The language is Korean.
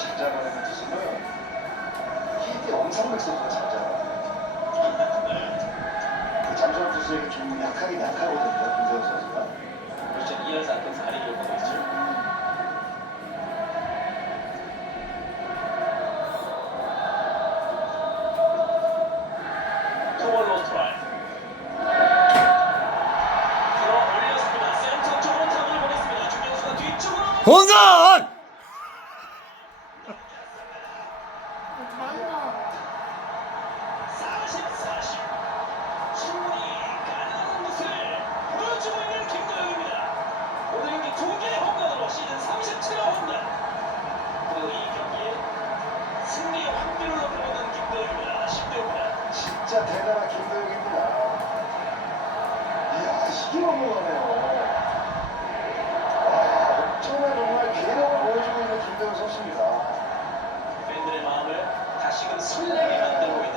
잠자라는 뜻이면 히트 영상백 소리가 잠자라. 그 잠자는 뜻이 좀 약하긴 약하거든요. 김세호 선수가. 그렇죠. 2연사 안 돼서 아래로 가고 있죠. 온건! 진짜 대단한 김도영입니다. 이야, 이게 넘어가네요. 와, 엄청난 정말 괴력을 보여주고 있는 김도영 선수입니다. 팬들의 마음을 다시금 설레게 만들고 있는